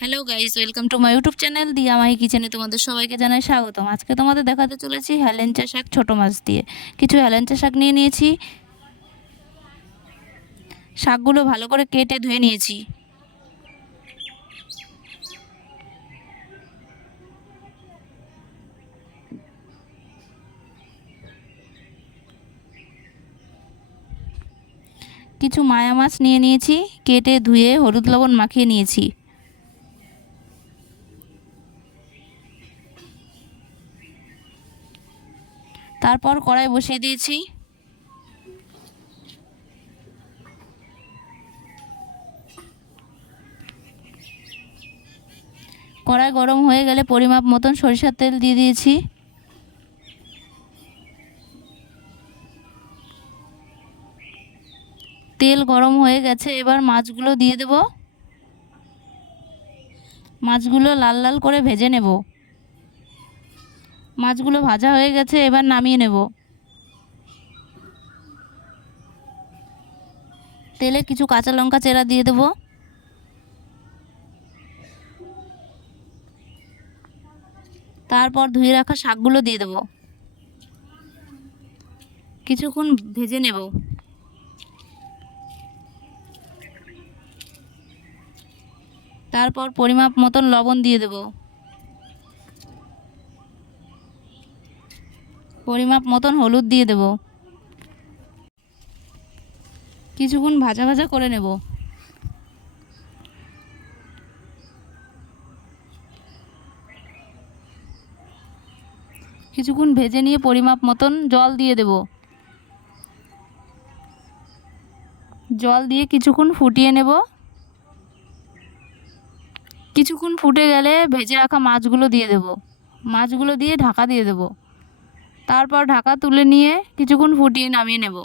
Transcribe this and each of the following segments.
Hello guys, welcome to my YouTube channel দিয়া মাহি কিচেনে তোমাদের সবাইকে জানাই স্বাগতম। আজকে তোমাদের দেখাতে চলেছি হেলেঞ্চা শাক ছোটো মাছ দিয়ে। কিছু হেলেঞ্চা শাক নিয়ে নিয়েছি। শাকগুলো ভালো করে কেটে ধুয়ে নিয়েছি। কিছু মায়া মাছ নিয়ে নিয়েছি, কেটে ধুয়ে হলুদ লবণ মাখিয়ে নিয়েছি। তারপর কড়াই বসিয়ে দিয়েছি। কড়াই গরম হয়ে গেলে পরিমাপ মতন সরিষার তেল দিয়ে দিয়েছি। তেল গরম হয়ে গেছে, এবার মাছগুলো দিয়ে দেব। মাছগুলো লাল লাল করে ভেজে নেব। মাছগুলো ভাজা হয়ে গেছে, এবার নামিয়ে নেব। তেলে কিছু কাঁচা লঙ্কা চেরা দিয়ে দেব। তারপর ধুয়ে রাখা শাকগুলো দিয়ে দেব। কিছুক্ষণ ভেজে নেব। তারপর পরিমাপ মতন লবণ দিয়ে দেব। পরিমাপ মতন হলুদ দিয়ে দেব। কিছুক্ষণ ভাজা ভাজা করে নেব। কিছুক্ষণ ভেজে নিয়ে পরিমাপ মতন জল দিয়ে দেব। জল দিয়ে কিছুক্ষণ ফুটিয়ে নেব। কিছুক্ষণ ফুটে গেলে ভেজে রাখা মাছগুলো দিয়ে দেব। মাছগুলো দিয়ে ঢাকা দিয়ে দেব। তারপর ঢাকা তুলে নিয়ে কিছুক্ষণ ফুটিয়ে নামিয়ে নেব।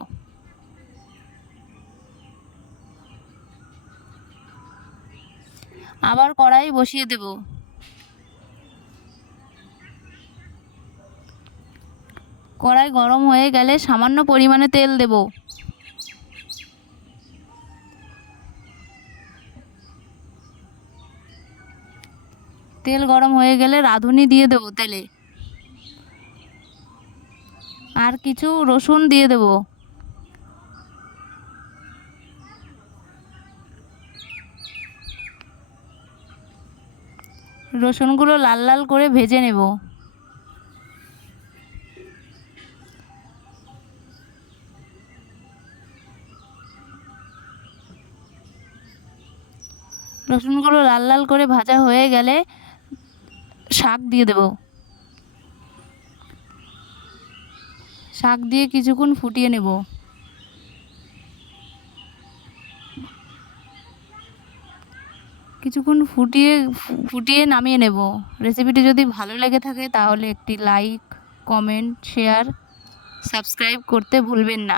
আবার কড়াই বসিয়ে দেব। কড়াই গরম হয়ে গেলে সামান্য পরিমাণে তেল দেব। তেল গরম হয়ে গেলে রাঁধুনি দিয়ে দেব তেলে। আর কিছু রসুন দিয়ে দেব। রসুনগুলো লাল লাল করে ভেজে নেব। রসুনগুলো লাল লাল করে ভাজা হয়ে গেলে শাক দিয়ে দেব। শাক দিয়ে কিছুক্ষণ ফুটিয়ে নেব। কিছুক্ষণ ফুটিয়ে নামিয়ে নেব। রেসিপিটি যদি ভালো লেগে থাকে তাহলে একটি লাইক, কমেন্ট, শেয়ার, সাবস্ক্রাইব করতে ভুলবেন না।